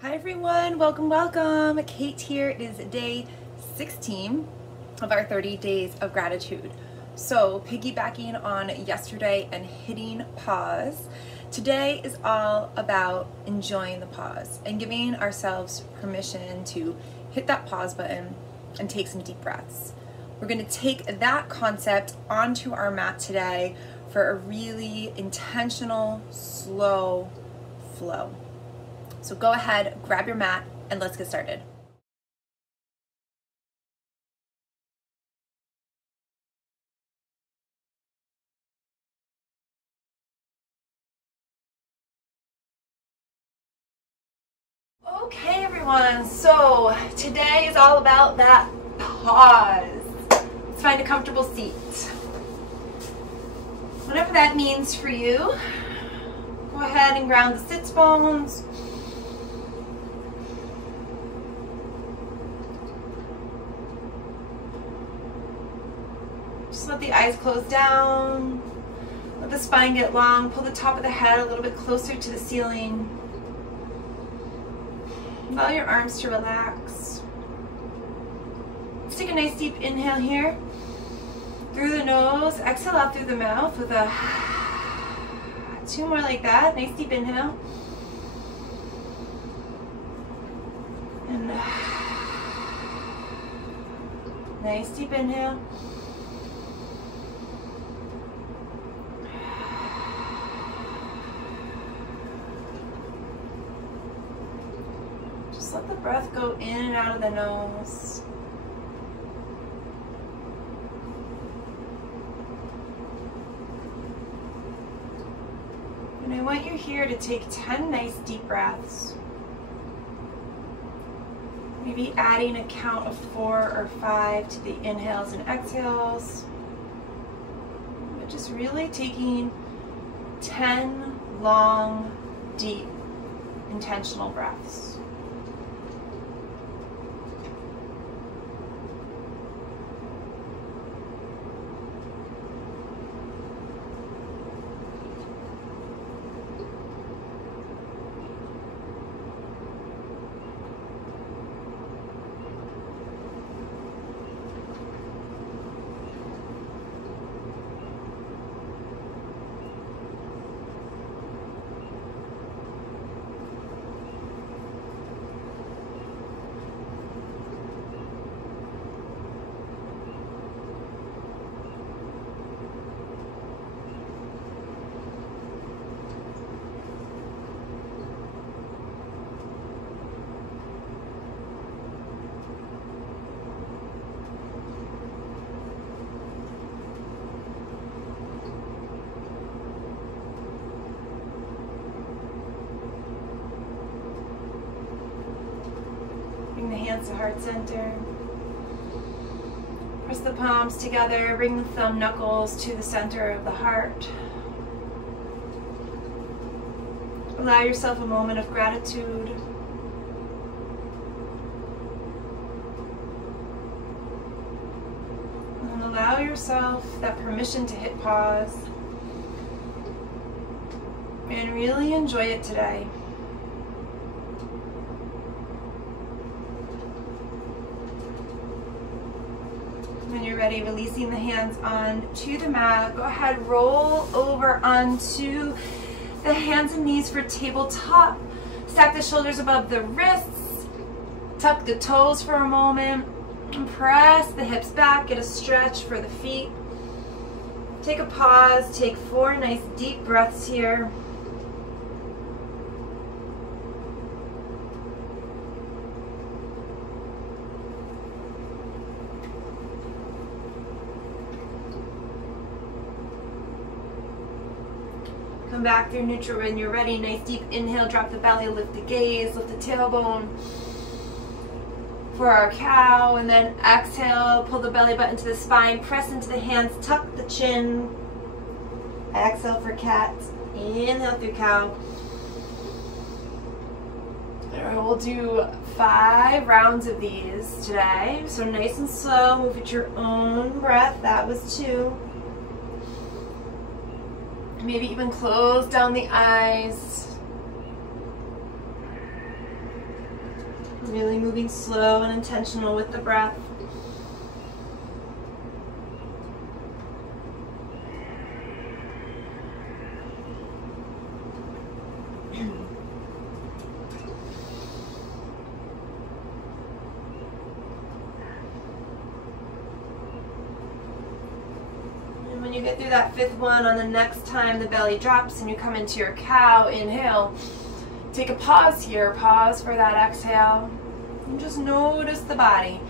Hi everyone, welcome. Kate here. It is day 16 of our 30 days of gratitude. So piggybacking on yesterday and hitting pause, today is all about enjoying the pause and giving ourselves permission to hit that pause button and take some deep breaths. We're going to take that concept onto our mat today for a really intentional, slow flow. So go ahead, grab your mat, and let's get started. Okay everyone, so today is all about that pause. Let's find a comfortable seat. Whatever that means for you, go ahead and ground the sits bones. Just let the eyes close down. Let the spine get long. Pull the top of the head a little bit closer to the ceiling. Allow your arms to relax. Let's take a nice deep inhale here. Through the nose, exhale out through the mouth with a two more like that. Nice deep inhale. And nice deep inhale. Just let the breath go in and out of the nose. And I want you here to take 10 nice deep breaths. Maybe adding a count of 4 or 5 to the inhales and exhales. But just really taking 10 long, deep, intentional breaths. Bring the hands to heart center. Press the palms together. Bring the thumb knuckles to the center of the heart. Allow yourself a moment of gratitude. And allow yourself that permission to hit pause. And really enjoy it today. When you're ready, releasing the hands onto the mat. Go ahead, roll over onto the hands and knees for tabletop. Stack the shoulders above the wrists. Tuck the toes for a moment. And press the hips back. Get a stretch for the feet. Take a pause. Take 4 nice deep breaths here. Come back through neutral when you're ready. Nice deep inhale, drop the belly, lift the gaze, lift the tailbone for our cow, and then exhale, pull the belly button to the spine, press into the hands, tuck the chin. Exhale for cat, inhale through cow. And we'll do 5 rounds of these today. So nice and slow, move at your own breath. That was 2. Maybe even close down the eyes. Really moving slow and intentional with the breath. When you get through that fifth one, on the next time the belly drops and you come into your cow, inhale. Take a pause here. Pause for that exhale. And just notice the body.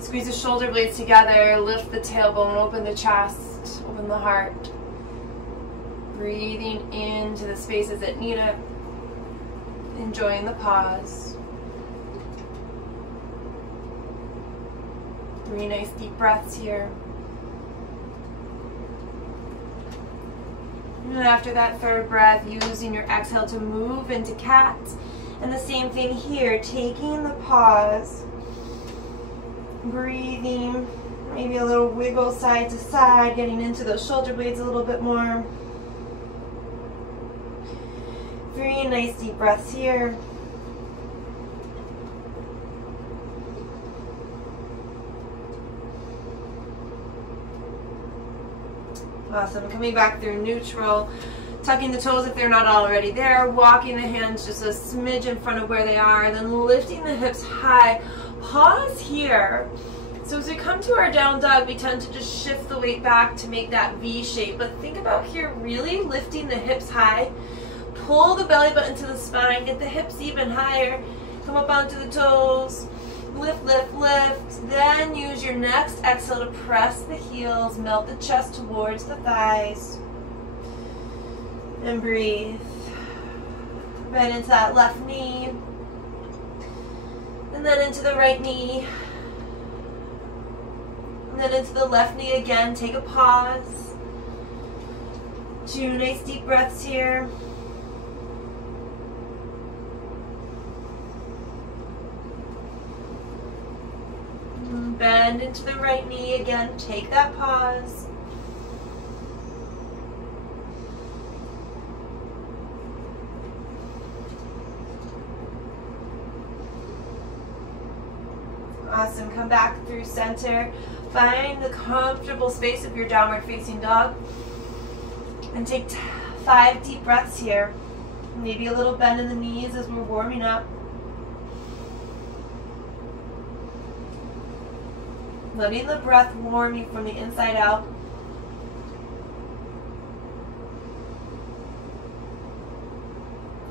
Squeeze the shoulder blades together. Lift the tailbone. Open the chest. Open the heart. Breathing into the spaces that need it. Enjoying the pause. 3 nice deep breaths here. And after that third breath, using your exhale to move into cat. And the same thing here, taking the pause, breathing, maybe a little wiggle side to side, getting into those shoulder blades a little bit more. 3 nice deep breaths here. Awesome. Coming back through neutral, tucking the toes if they're not already there, walking the hands just a smidge in front of where they are, and then lifting the hips high. Pause here. So as we come to our down dog, we tend to just shift the weight back to make that V shape. But think about here, really lifting the hips high. Pull the belly button to the spine, get the hips even higher. Come up onto the toes. Lift, lift, lift. Then use your next exhale to press the heels, melt the chest towards the thighs. And breathe. Right into that left knee. And then into the right knee. And then into the left knee again. Take a pause. 2 nice deep breaths here. Bend into the right knee again. Take that pause. Awesome. Come back through center. Find the comfortable space of your downward facing dog. And take 5 deep breaths here. Maybe a little bend in the knees as we're warming up. Letting the breath warm you from the inside out.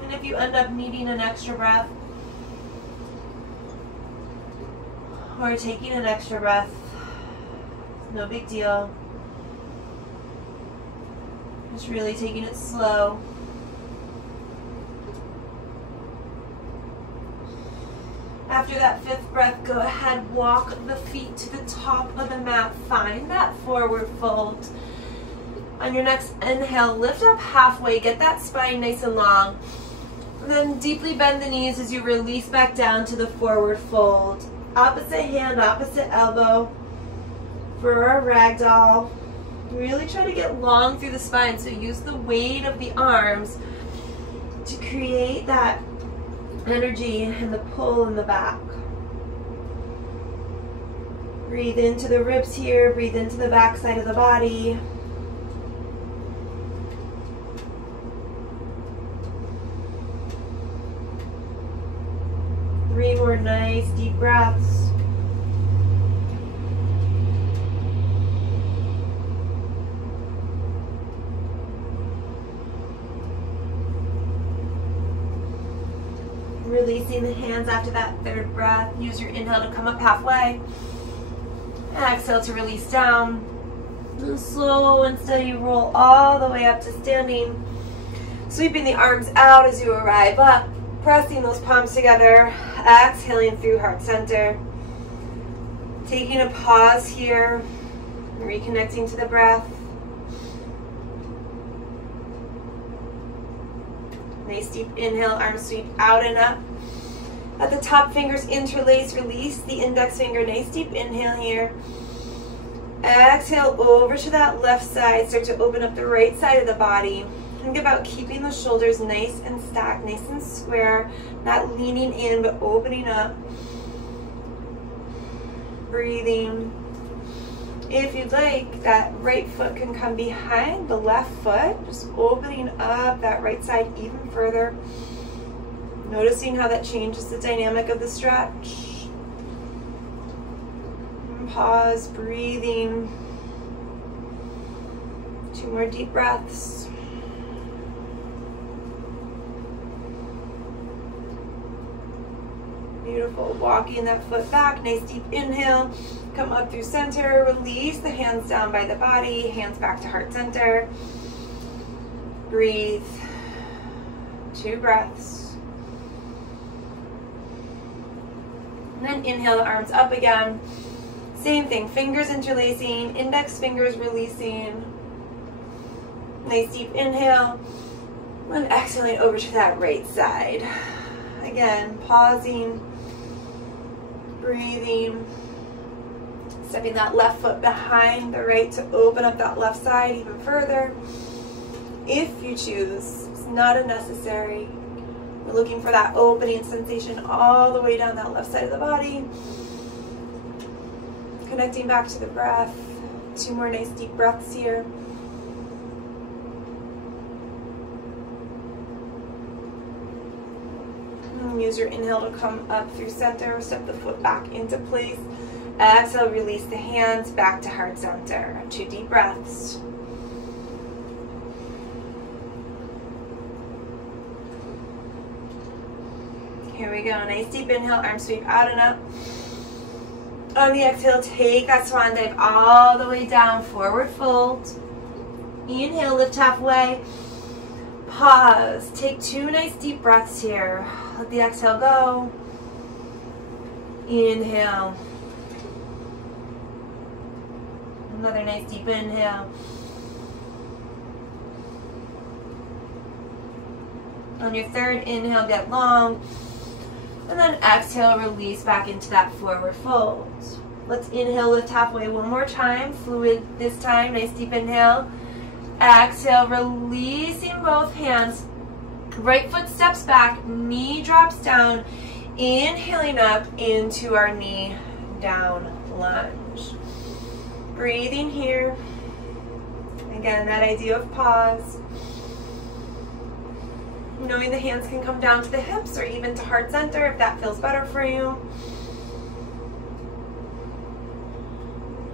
And if you end up needing an extra breath, or taking an extra breath, no big deal. Just really taking it slow. After that 5th breath, go ahead, walk the feet to the top of the mat. Find that forward fold. On your next inhale, lift up halfway, get that spine nice and long. Then deeply bend the knees as you release back down to the forward fold. Opposite hand, opposite elbow for our ragdoll. Really try to get long through the spine, so use the weight of the arms to create that energy and the pull in the back. Breathe into the ribs here, breathe into the back side of the body. Three more nice deep breaths. Releasing the hands after that 3rd breath. Use your inhale to come up halfway. Exhale to release down. And slow and steady roll all the way up to standing. Sweeping the arms out as you arrive up. Pressing those palms together. Exhaling through heart center. Taking a pause here. Reconnecting to the breath. Nice deep inhale, arms sweep out and up. At the top, fingers interlace, release the index finger. Nice deep inhale here. Exhale over to that left side. Start to open up the right side of the body. Think about keeping the shoulders nice and stacked, nice and square, not leaning in, but opening up. Breathing. If you'd like, that right foot can come behind the left foot, just opening up that right side even further. Noticing how that changes the dynamic of the stretch. And pause, breathing. 2 more deep breaths. Beautiful. Walking that foot back. Nice deep inhale. Come up through center. Release the hands down by the body. Hands back to heart center. Breathe. 2 breaths. And then inhale the arms up again. Same thing. Fingers interlacing. Index fingers releasing. Nice deep inhale. And exhaling over to that right side. Again, pausing. Breathing, stepping that left foot behind the right to open up that left side even further. If you choose, it's not a necessary. We're looking for that opening sensation all the way down that left side of the body. Connecting back to the breath. 2 more nice deep breaths here. Use your inhale to come up through center, step the foot back into place. Exhale, release the hands back to heart center. 2 deep breaths. Here we go, nice deep inhale, arms sweep out and up. On the exhale, take that swan dive all the way down, forward fold. Inhale, lift halfway. Pause, take 2 nice deep breaths here. Let the exhale go. Inhale. Another nice deep inhale. On your 3rd inhale, get long. And then exhale, release back into that forward fold. Let's inhale, lift halfway 1 more time. Fluid this time, nice deep inhale. Exhale, releasing both hands. Right foot steps back, knee drops down, inhaling up into our knee down lunge. Breathing here. Again, that idea of pause. Knowing the hands can come down to the hips or even to heart center if that feels better for you.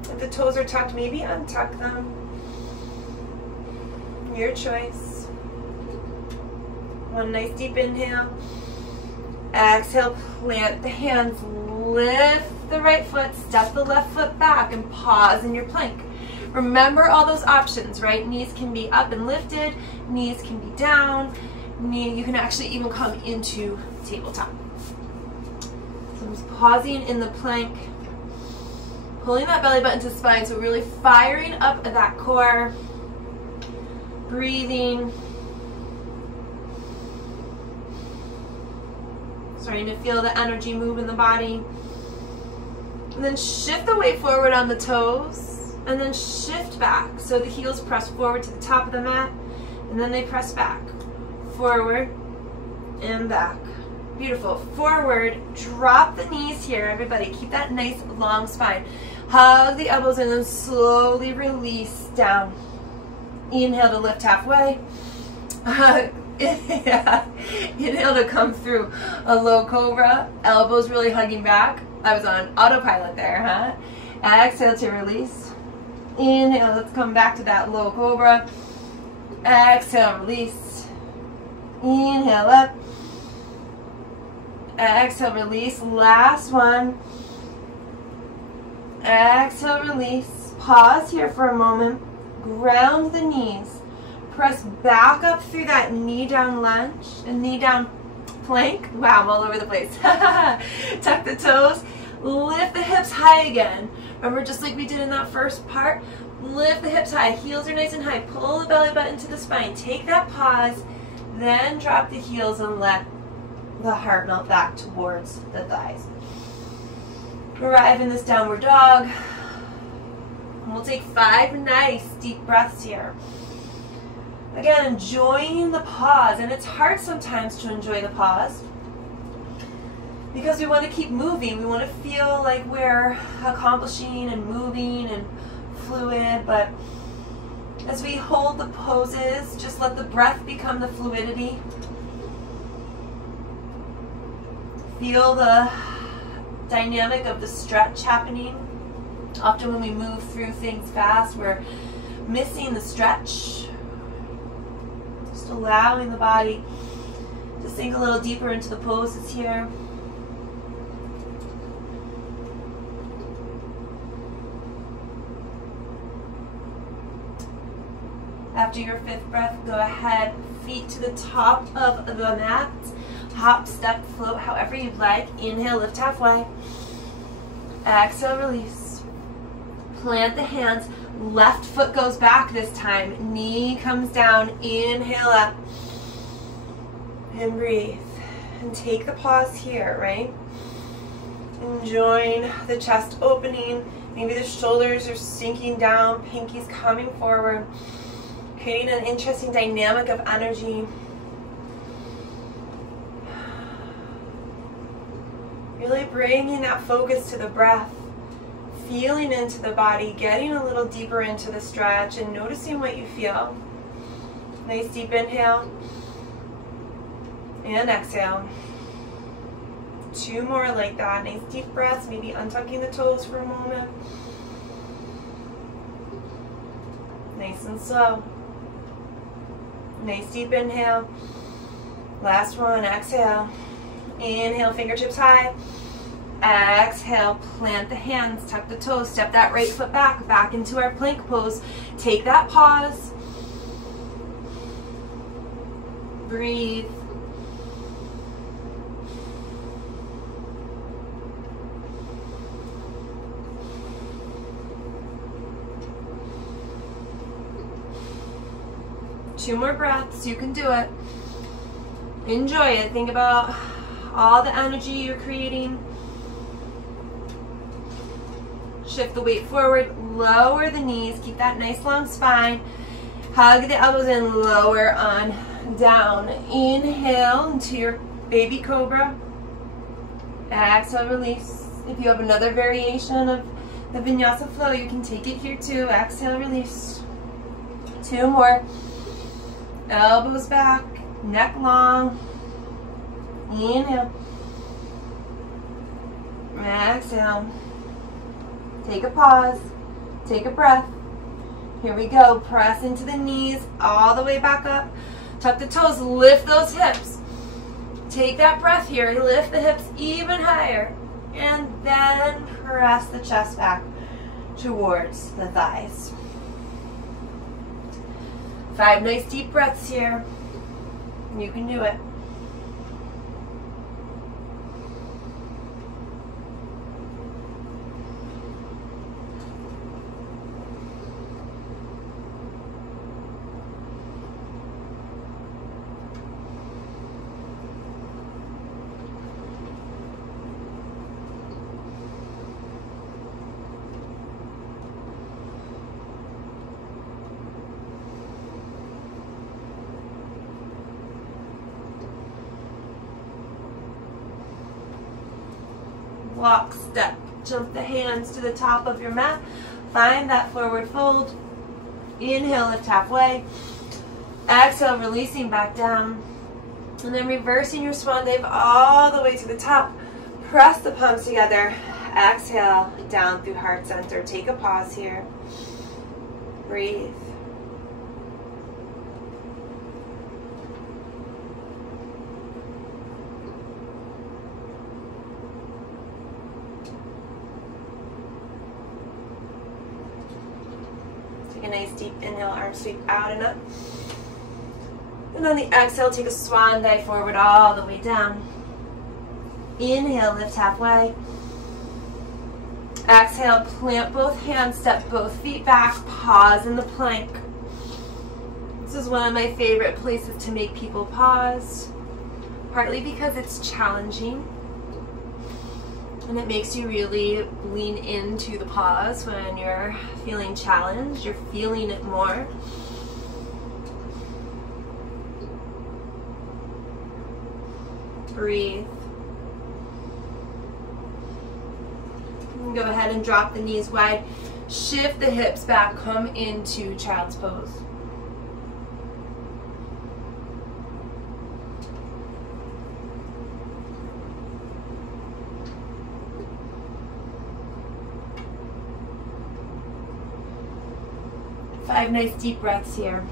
If the toes are tucked, maybe untuck them. Your choice. 1 nice deep inhale. Exhale, plant the hands, lift the right foot, step the left foot back, and pause in your plank. Remember all those options, right? Knees can be up and lifted, knees can be down, you can actually even come into tabletop. So I'm just pausing in the plank, pulling that belly button to spine, so really firing up that core. Breathing. Starting to feel the energy move in the body. And then shift the weight forward on the toes. And then shift back. So the heels press forward to the top of the mat. And then they press back. Forward and back. Beautiful. Forward. Drop the knees here, everybody. Keep that nice long spine. Hug the elbows and then slowly release down. Inhale to lift halfway. Inhale to come through a low cobra. Elbows really hugging back. I was on autopilot there, huh? Exhale to release. Inhale, let's come back to that low cobra. Exhale, release. Inhale up. Exhale, release. Last one. Exhale, release. Pause here for a moment. Ground the knees. Press back up through that knee down lunge and knee down plank. Wow, I'm all over the place. Tuck the toes. Lift the hips high again. Remember, just like we did in that first part, lift the hips high. Heels are nice and high. Pull the belly button to the spine. Take that pause. Then drop the heels and let the heart melt back towards the thighs. Arrive in this downward dog. And we'll take 5 nice deep breaths here. Again, enjoying the pause. And it's hard sometimes to enjoy the pause because we want to keep moving. We want to feel like we're accomplishing and moving and fluid. But as we hold the poses, just let the breath become the fluidity. Feel the dynamic of the stretch happening. Often when we move through things fast, we're missing the stretch. Just allowing the body to sink a little deeper into the poses here. After your 5th breath, go ahead, feet to the top of the mat. Hop, step, float, however you'd like. Inhale, lift halfway. Exhale, release. Plant the hands. Left foot goes back this time. Knee comes down. Inhale up. And breathe. And take the pause here, right? Enjoying the chest opening. Maybe the shoulders are sinking down. Pinkies coming forward. Creating an interesting dynamic of energy. Really bringing that focus to the breath, feeling into the body, getting a little deeper into the stretch and noticing what you feel. Nice deep inhale and exhale. 2 more like that. Nice deep breaths, maybe untucking the toes for a moment. Nice and slow. Nice deep inhale. Last one, exhale. Inhale, fingertips high. Exhale, plant the hands, tuck the toes, step that right foot back into our plank pose. Take that pause. Breathe. Two more breaths, you can do it. Enjoy it. Think about all the energy you're creating. Shift the weight forward, lower the knees, keep that nice long spine. Hug the elbows in, lower on down. Inhale into your baby cobra. Exhale, release. If you have another variation of the vinyasa flow, you can take it here too. Exhale, release. 2 more. Elbows back, neck long. Inhale. Exhale. Take a pause. Take a breath. Here we go. Press into the knees all the way back up. Tuck the toes. Lift those hips. Take that breath here. Lift the hips even higher. And then press the chest back towards the thighs. 5 nice deep breaths here. You can do it. Walk, step, jump the hands to the top of your mat. Find that forward fold. Inhale, lift halfway. Exhale, releasing back down. And then reversing your swan dive all the way to the top. Press the palms together. Exhale, down through heart center. Take a pause here. Breathe. Take a nice deep inhale, arm sweep out and up. And on the exhale, take a swan dive forward all the way down. Inhale, lift halfway. Exhale, plant both hands, step both feet back, pause in the plank. This is one of my favorite places to make people pause, partly because it's challenging and it makes you really lean into the pause when you're feeling challenged, you're feeling it more. breathe. Go ahead and drop the knees wide. Shift the hips back. Come into child's pose. Five nice deep breaths here.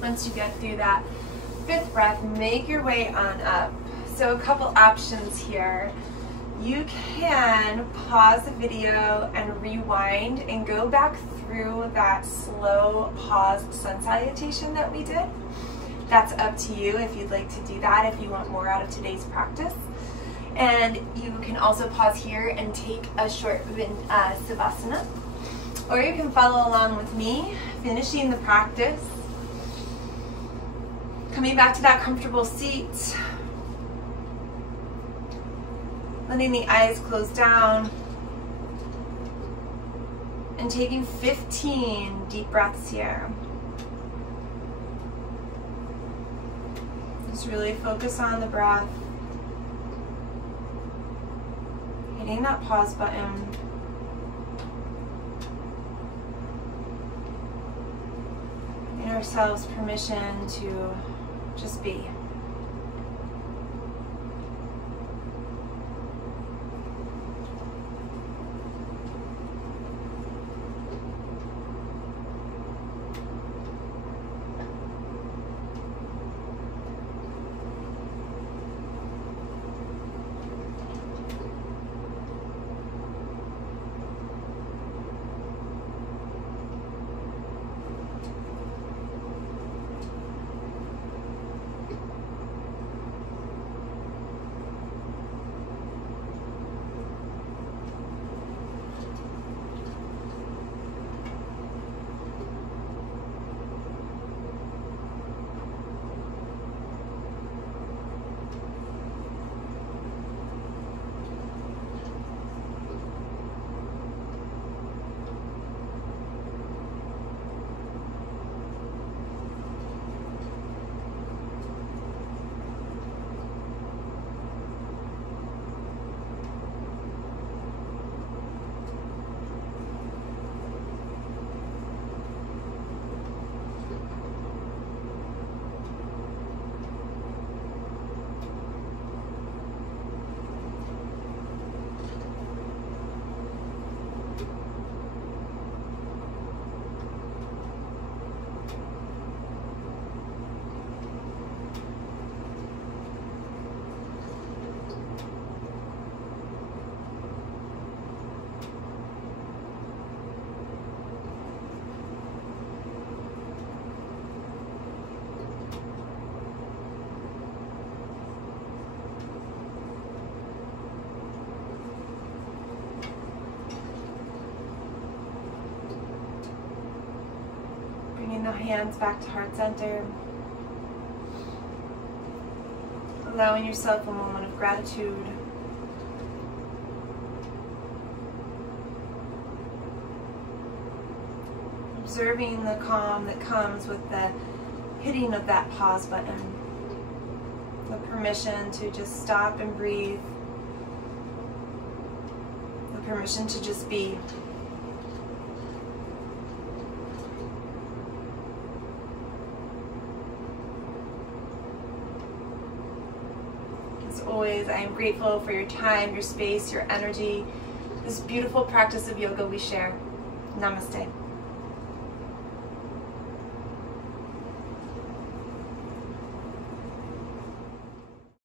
Once you get through that fifth breath, make your way on up. So a couple options here. You can pause the video and rewind and go back through that slow pause sun salutation that we did. That's up to you if you'd like to do that, if you want more out of today's practice. And you can also pause here and take a short savasana. Or you can follow along with me, finishing the practice. Coming back to that comfortable seat. Letting the eyes close down. And taking 15 deep breaths here. Just really focus on the breath. Hitting that pause button. Giving ourselves permission to just be. The hands back to heart center. Allowing yourself a moment of gratitude. Observing the calm that comes with the hitting of that pause button. The permission to just stop and breathe. The permission to just be. Always, I am grateful for your time, your space, your energy, this beautiful practice of yoga we share. Namaste.